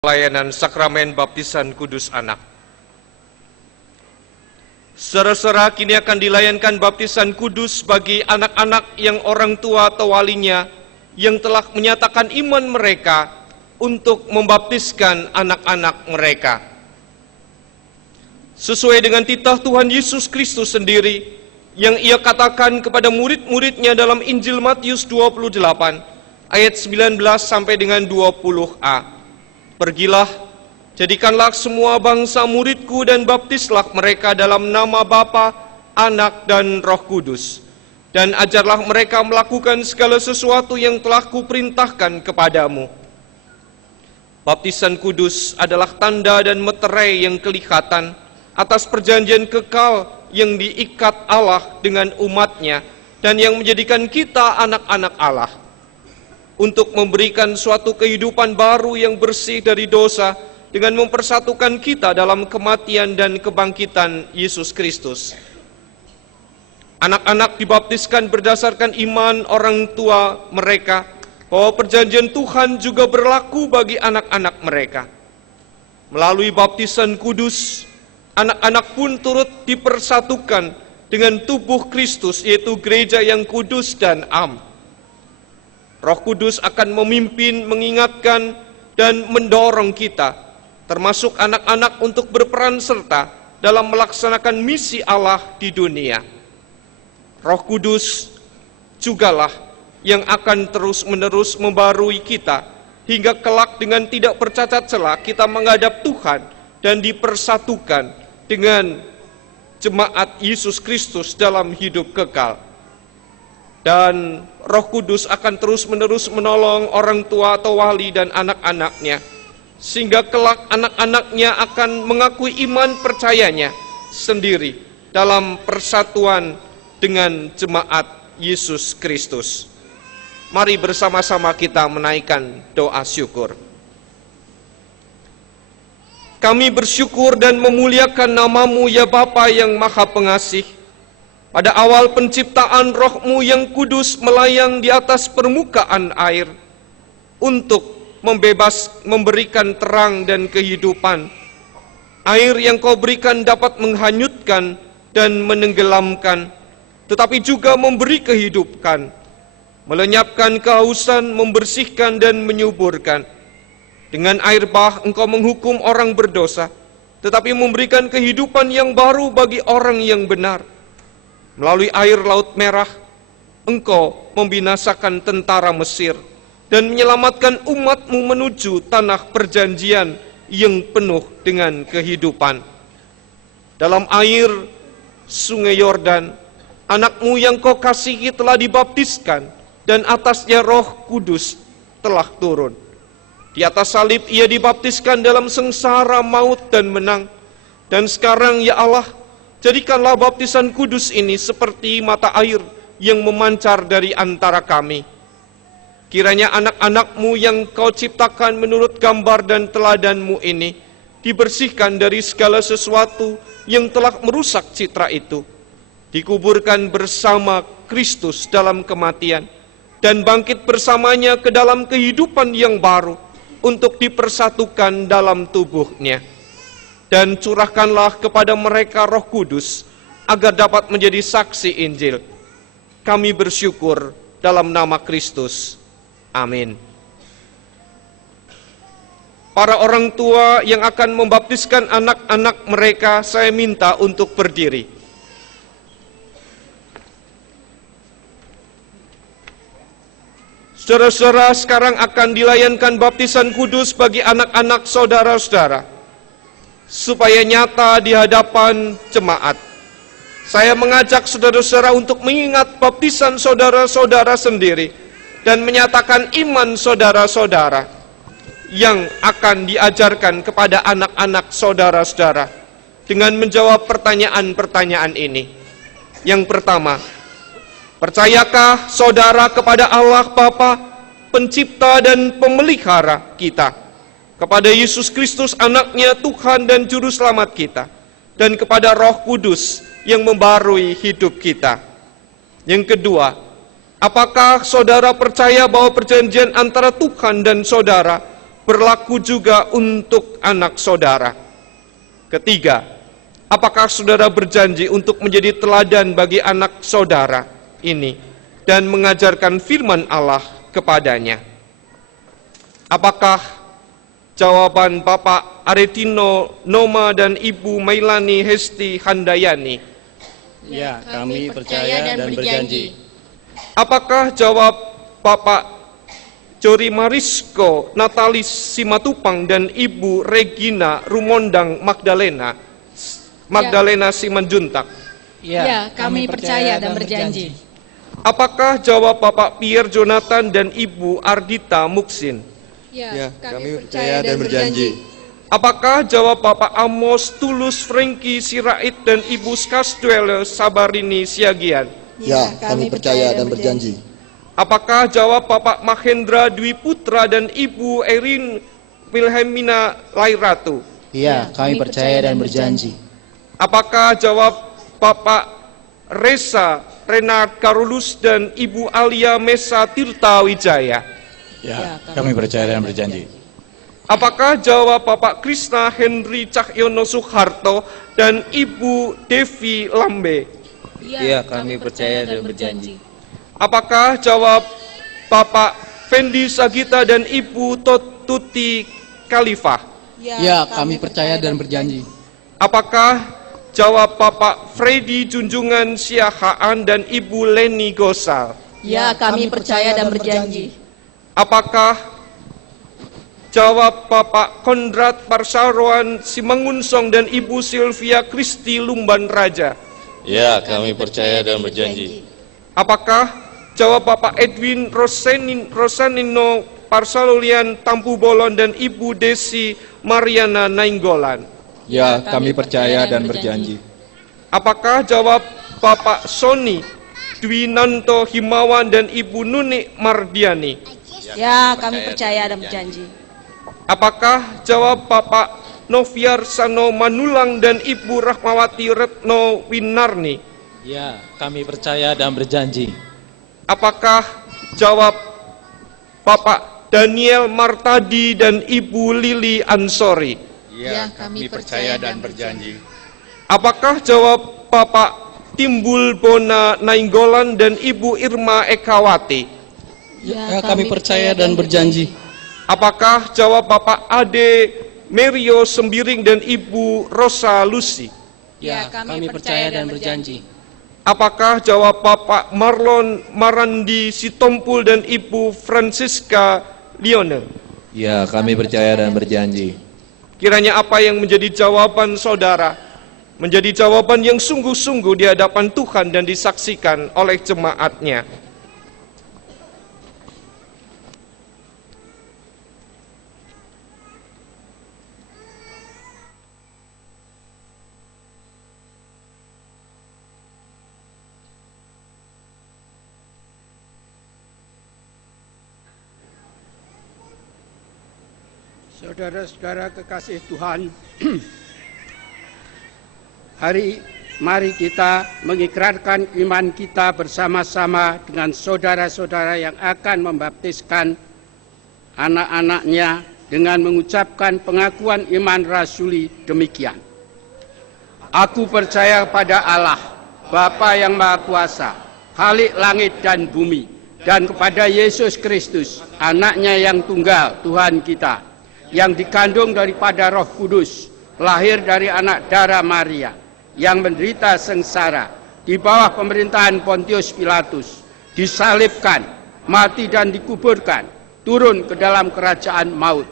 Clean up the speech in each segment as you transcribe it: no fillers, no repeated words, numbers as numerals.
Pelayanan Sakramen Baptisan Kudus Anak. Saudara-saudara, kini akan dilayankan baptisan kudus bagi anak-anak yang orang tua atau walinya yang telah menyatakan iman mereka untuk membaptiskan anak-anak mereka. Sesuai dengan titah Tuhan Yesus Kristus sendiri yang ia katakan kepada murid-muridnya dalam Injil Matius 28 ayat 19 sampai dengan 20a. Pergilah, jadikanlah semua bangsa muridku dan baptislah mereka dalam nama Bapa, Anak, dan Roh Kudus. Dan ajarlah mereka melakukan segala sesuatu yang telah kuperintahkan kepadamu. Baptisan kudus adalah tanda dan meterai yang kelihatan atas perjanjian kekal yang diikat Allah dengan umatnya dan yang menjadikan kita anak-anak Allah, untuk memberikan suatu kehidupan baru yang bersih dari dosa dengan mempersatukan kita dalam kematian dan kebangkitan Yesus Kristus. Anak-anak dibaptiskan berdasarkan iman orang tua mereka bahwa perjanjian Tuhan juga berlaku bagi anak-anak mereka. Melalui baptisan kudus, anak-anak pun turut dipersatukan dengan tubuh Kristus, yaitu gereja yang kudus dan am. Roh Kudus akan memimpin, mengingatkan, dan mendorong kita, termasuk anak-anak, untuk berperan serta dalam melaksanakan misi Allah di dunia. Roh Kudus jugalah yang akan terus-menerus membarui kita, hingga kelak dengan tidak bercacat celah kita menghadap Tuhan dan dipersatukan dengan jemaat Yesus Kristus dalam hidup kekal. Dan Roh Kudus akan terus-menerus menolong orang tua atau wali dan anak-anaknya, sehingga kelak anak-anaknya akan mengakui iman percayanya sendiri dalam persatuan dengan jemaat Yesus Kristus. Mari bersama-sama kita menaikkan doa syukur. Kami bersyukur dan memuliakan nama-Mu ya Bapa yang Maha Pengasih. Pada awal penciptaan, Roh-Mu yang kudus melayang di atas permukaan air untuk memberikan terang dan kehidupan. Air yang Kau berikan dapat menghanyutkan dan menenggelamkan, tetapi juga memberi kehidupan, melenyapkan kehausan, membersihkan dan menyuburkan. Dengan air bah Engkau menghukum orang berdosa, tetapi memberikan kehidupan yang baru bagi orang yang benar. Melalui air Laut Merah, Engkau membinasakan tentara Mesir dan menyelamatkan umat-Mu menuju tanah perjanjian yang penuh dengan kehidupan. Dalam air Sungai Yordan, anak-Mu yang Kau kasihi telah dibaptiskan dan atasnya Roh Kudus telah turun. Di atas salib Ia dibaptiskan dalam sengsara, maut, dan menang. Dan sekarang ya Allah, jadikanlah baptisan kudus ini seperti mata air yang memancar dari antara kami. Kiranya anak-anak-Mu yang Kau ciptakan menurut gambar dan teladan-Mu ini dibersihkan dari segala sesuatu yang telah merusak citra itu, dikuburkan bersama Kristus dalam kematian, dan bangkit bersamanya ke dalam kehidupan yang baru untuk dipersatukan dalam tubuhnya. Dan curahkanlah kepada mereka Roh Kudus agar dapat menjadi saksi Injil. Kami bersyukur dalam nama Kristus. Amin. Para orang tua yang akan membaptiskan anak-anak mereka, saya minta untuk berdiri. Saudara-saudara, sekarang akan dilayankan baptisan kudus bagi anak-anak saudara-saudara, supaya nyata di hadapan jemaat. Saya mengajak saudara-saudara untuk mengingat baptisan saudara-saudara sendiri dan menyatakan iman saudara-saudara yang akan diajarkan kepada anak-anak saudara-saudara dengan menjawab pertanyaan-pertanyaan ini. Yang pertama, percayakah saudara kepada Allah Bapa, pencipta dan pemelihara kita, kepada Yesus Kristus anaknya Tuhan dan Juru Selamat kita, dan kepada Roh Kudus yang membarui hidup kita? Yang kedua, apakah saudara percaya bahwa perjanjian antara Tuhan dan saudara berlaku juga untuk anak saudara. Ketiga, apakah saudara berjanji untuk menjadi teladan bagi anak saudara ini dan mengajarkan firman Allah kepadanya? Apakah jawaban Bapak Aretino Noma dan Ibu Mailani Hesti Handayani? Ya, kami percaya dan berjanji. Apakah jawab Bapak Jori Marisko Natalis Simatupang dan Ibu Regina Rumondang Magdalena Simanjuntak? Ya, kami percaya dan berjanji. Apakah jawab Bapak Pierre Jonathan dan Ibu Ardita Muksin? Ya, kami percaya dan berjanji. Apakah jawab Bapak Amos Tulus Franky Sirait dan Ibu Skasduele Sabarini Siagian? Ya, kami percaya dan berjanji. Apakah jawab Bapak Mahendra Dwi Putra dan Ibu Erin Wilhelmina Lairatu? Ya, kami percaya dan berjanji. Apakah jawab Bapak Reza Renard Karulus dan Ibu Alia Mesa Tirta Wijaya? Ya, kami percaya dan berjanji. Apakah jawab Bapak Krishna Henry Cahyono Soeharto dan Ibu Devi Lambe? Ya, kami percaya dan berjanji. Apakah jawab Bapak Fendi Sagita dan Ibu Tuti Khalifah? Ya, kami percaya dan berjanji. Apakah jawab Bapak Freddy Junjungan Siahaan dan Ibu Leni Gosal? Ya, kami percaya dan berjanji. Apakah jawab Bapak Kondrat Parsaroan Simangunsong dan Ibu Sylvia Kristi Lumban Raja? Ya, kami percaya dan berjanji. Apakah jawab Bapak Edwin Rosanino Parsalulian Tampu Bolon dan Ibu Desi Mariana Nainggolan? Ya, kami percaya dan berjanji. Apakah jawab Bapak Sony Dwinanto Himawan dan Ibu Nuni Mardiani? Ya, kami percaya dan berjanji. Apakah jawab Bapak Noviar Sano Manulang dan Ibu Rahmawati Retno Winarni? Ya, kami percaya dan berjanji. Apakah jawab Bapak Daniel Martadi dan Ibu Lili Ansori? Ya, kami percaya dan berjanji. Apakah jawab Bapak Timbul Bona Nainggolan dan Ibu Irma Ekawati? Ya, kami percaya dan berjanji. Apakah jawab Bapak Ade Merio Sembiring dan Ibu Rosa Lucy? Ya, kami percaya dan berjanji. Apakah jawab Bapak Marlon Marandi Sitompul dan Ibu Francisca Lione? Ya, kami percaya dan berjanji. Kiranya apa yang menjadi jawaban saudara menjadi jawaban yang sungguh-sungguh di hadapan Tuhan dan disaksikan oleh jemaatnya. Saudara-saudara kekasih Tuhan, mari kita mengikrarkan iman kita bersama-sama dengan saudara-saudara yang akan membaptiskan anak-anaknya dengan mengucapkan pengakuan iman rasuli demikian. Aku percaya pada Allah, Bapa yang Maha Kuasa, Khalik langit dan bumi, dan kepada Yesus Kristus, anaknya yang tunggal, Tuhan kita, yang dikandung daripada Roh Kudus, lahir dari anak darah Maria, yang menderita sengsara di bawah pemerintahan Pontius Pilatus, disalibkan, mati dan dikuburkan, turun ke dalam kerajaan maut.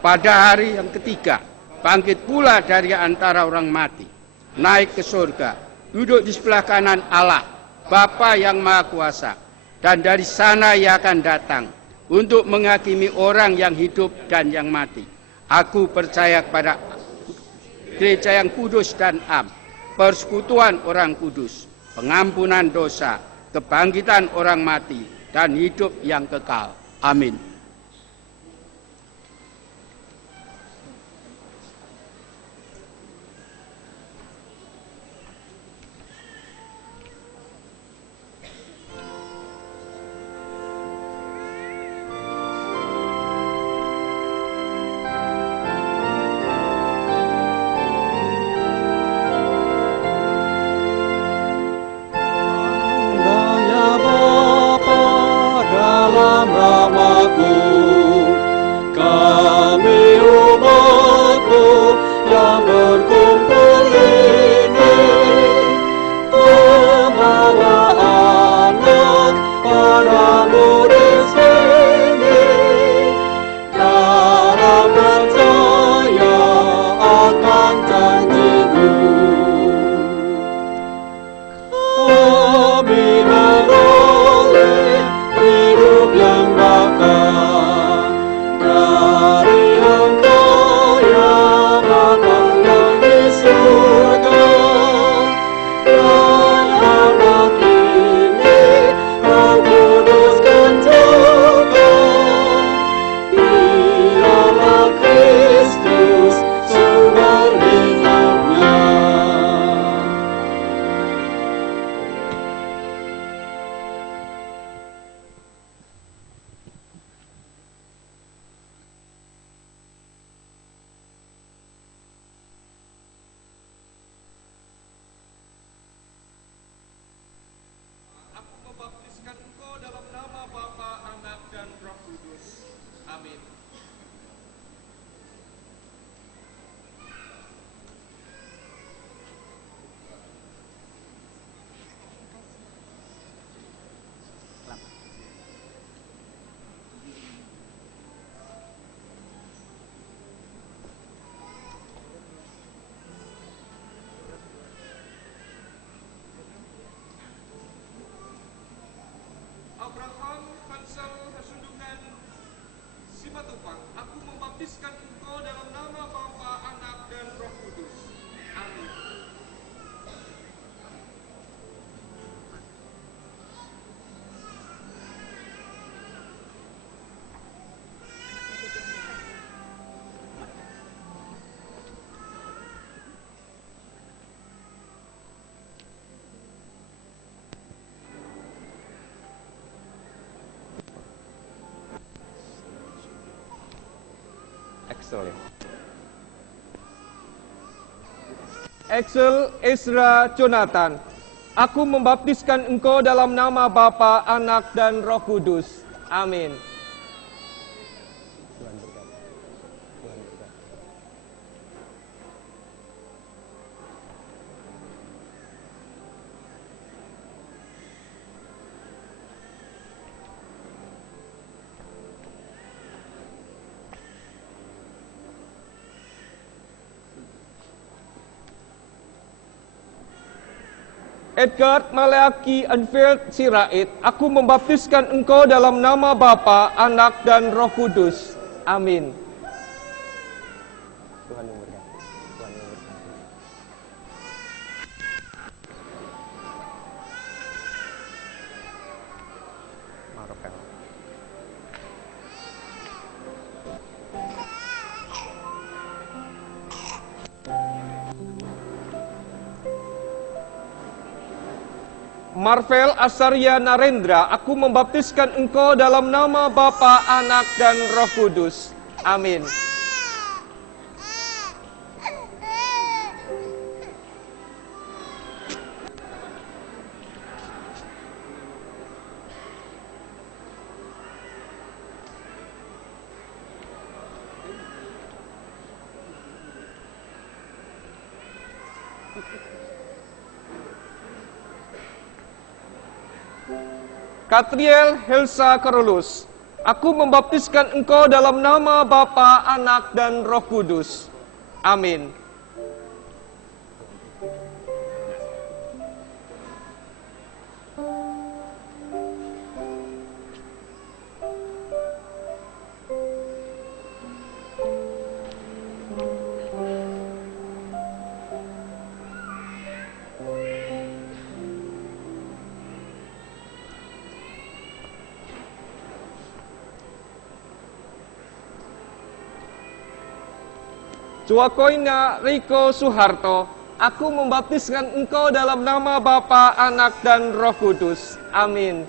Pada hari yang ketiga, bangkit pula dari antara orang mati, naik ke surga, duduk di sebelah kanan Allah, Bapa yang Maha Kuasa, dan dari sana ia akan datang untuk menghakimi orang yang hidup dan yang mati. Aku percaya kepada gereja yang kudus dan am, persekutuan orang kudus, pengampunan dosa, kebangkitan orang mati, dan hidup yang kekal. Amin. Abraham Hansel Hasundungan Simatupang, aku membaptiskan engkau dalam nama Bapa, Anak, dan Roh Kudus. Amin. Axel Ezra Jonathan, aku membaptiskan engkau dalam nama Bapa, Anak, dan Roh Kudus. Amin. Edgar Maleaki Anfield Sirait, aku membaptiskan engkau dalam nama Bapa, Anak, dan Roh Kudus. Amin. Tuhan memberkati. Tuhan memberkati. Marvel. Marvel Asarya Narendra, aku membaptiskan engkau dalam nama Bapa, Anak, dan Roh Kudus. Amin. Katriel Helsa Karolus, aku membaptiskan engkau dalam nama Bapa, Anak, dan Roh Kudus. Amin. Cuakoina Riko Suharto, aku membaptiskan engkau dalam nama Bapa, Anak, dan Roh Kudus. Amin.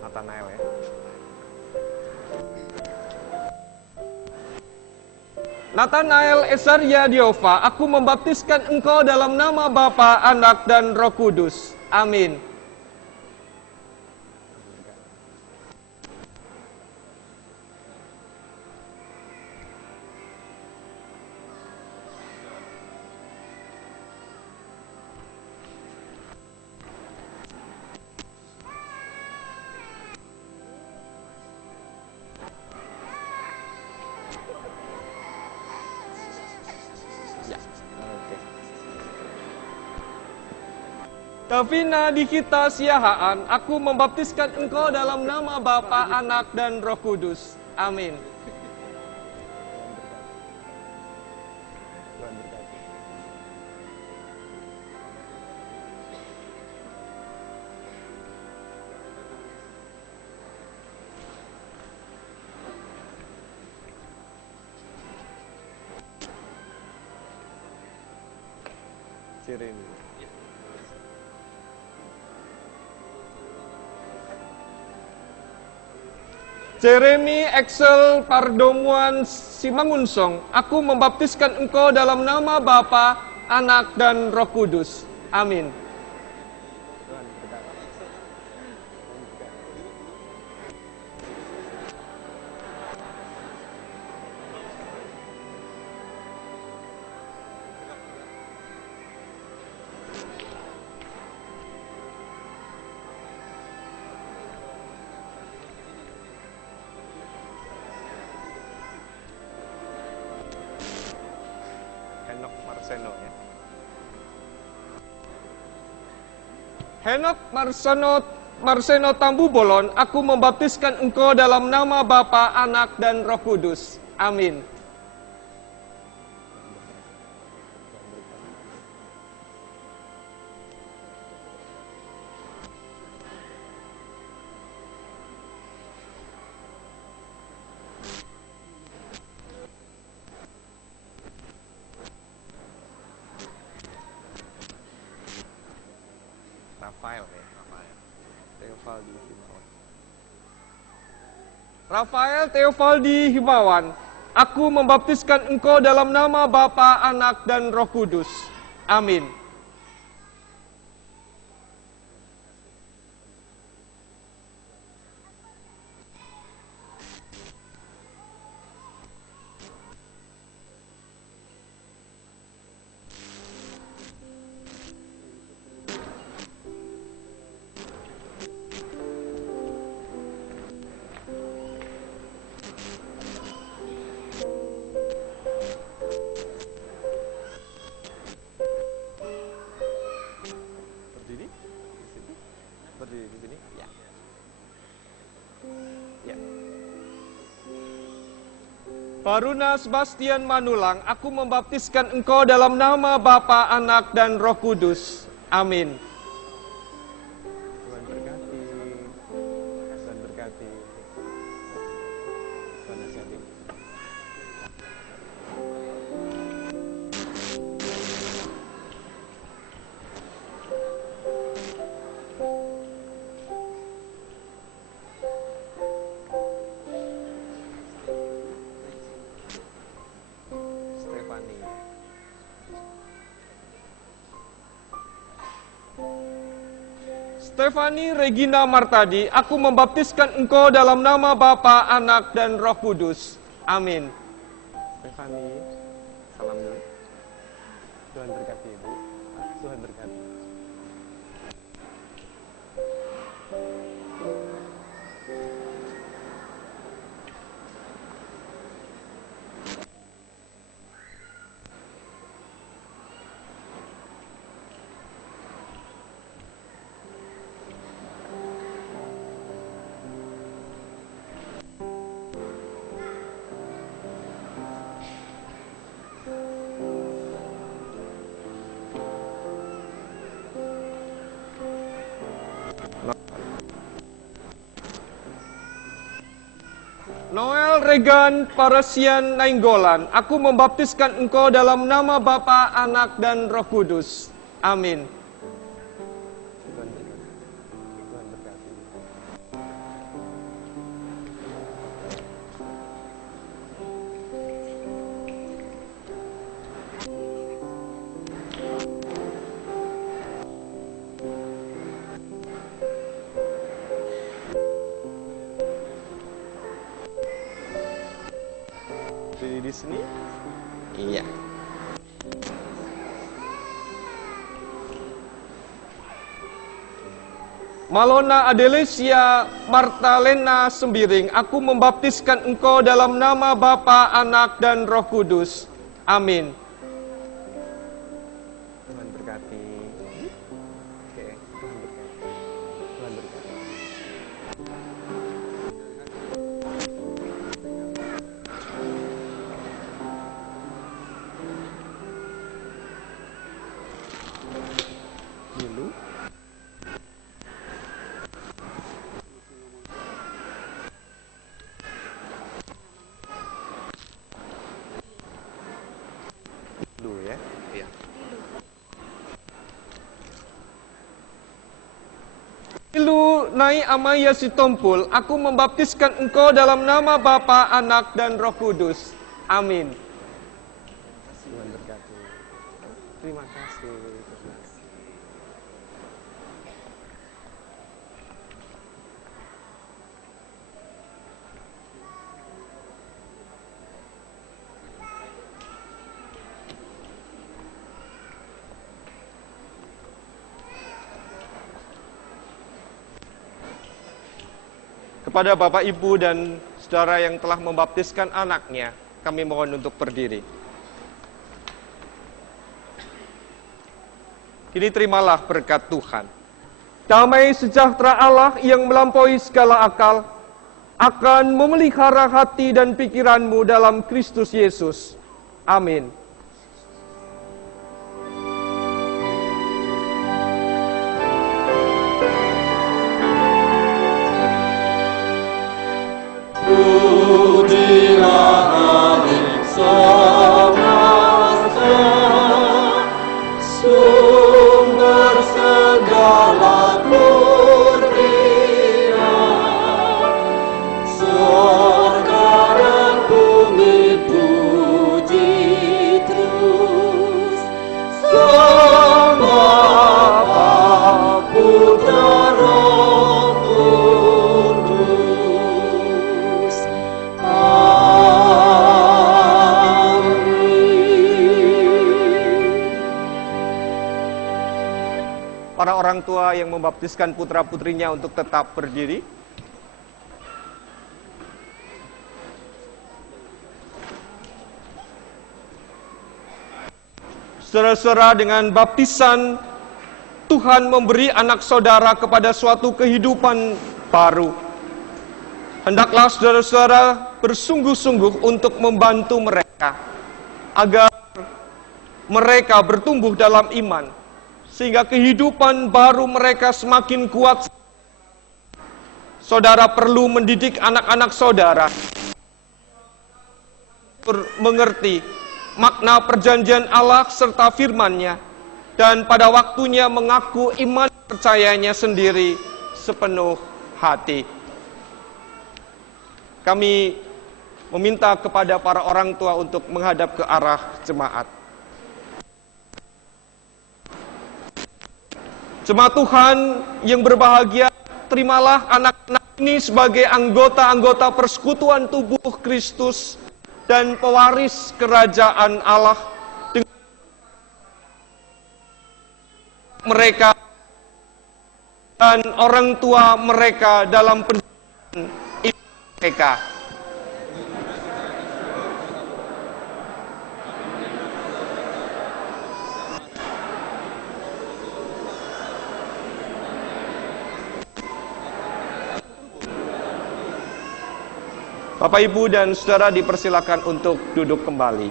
Nathanael ya. Nathanael Esarya Diova, aku membaptiskan engkau dalam nama Bapa, Anak, dan Roh Kudus. Amin. Davina Dikita Siahaan, aku membaptiskan engkau dalam nama Bapa, Anak, dan Roh Kudus. Amin. Jeremy. Jeremy Axel Pardomuan Simangunsong, aku membaptiskan engkau dalam nama Bapa, Anak, dan Roh Kudus. Amin. Marseno ya. Henok Marseno Tambu Bolon, aku membaptiskan engkau dalam nama Bapa, Anak, dan Roh Kudus. Amin. Rafael Teofaldi Himawan, aku membaptiskan engkau dalam nama Bapa, Anak, dan Roh Kudus. Amin. Berdiri di sini. Ya. Ya. Baruna Sebastian Manulang, aku membaptiskan engkau dalam nama Bapa, Anak, dan Roh Kudus. Amin. Tuhan berkati. Tuhan berkati. Tuhan berkati. Stefani Regina Martadi, aku membaptiskan engkau dalam nama Bapa, Anak, dan Roh Kudus. Amin. Stefani, salam dulu. Tuhan berkati Ibu. Tuhan berkati. Noel Regan Parasian Nainggolan, aku membaptiskan engkau dalam nama Bapa, Anak, dan Roh Kudus. Amin. Tuhan berkati. Di sini? Iya. Malona Adelesia Martalena Sembiring, aku membaptiskan engkau dalam nama Bapa, Anak, dan Roh Kudus. Amin. Tuhan berkati. Oke, Tuhan berkati. Tuhan berkati. Dulu. Dulu ya. Iya. Ilu Nai Amaya Sitompul, aku membaptiskan engkau dalam nama Bapa, Anak, dan Roh Kudus. Amin. Tuhan berkati. Terima kasih. Kepada Bapak, Ibu, dan saudara yang telah membaptiskan anaknya, kami mohon untuk berdiri. Kini terimalah berkat Tuhan. Damai sejahtera Allah yang melampaui segala akal akan memelihara hati dan pikiranmu dalam Kristus Yesus. Amin. Para orang tua yang membaptiskan putra-putrinya untuk tetap berdiri. Saudara-saudara, dengan baptisan, Tuhan memberi anak saudara kepada suatu kehidupan baru. Hendaklah saudara-saudara bersungguh-sungguh untuk membantu mereka, agar mereka bertumbuh dalam iman, sehingga kehidupan baru mereka semakin kuat. Saudara perlu mendidik anak-anak saudara mengerti makna perjanjian Allah serta firman-Nya, dan pada waktunya mengaku iman percayanya sendiri sepenuh hati. Kami meminta kepada para orang tua untuk menghadap ke arah jemaat. Jemaat Tuhan yang berbahagia, terimalah anak-anak ini sebagai anggota-anggota persekutuan tubuh Kristus dan pewaris kerajaan Allah, dengan mereka dan orang tua mereka dalam pendidikan mereka. Bapak, Ibu, dan Saudara dipersilakan untuk duduk kembali.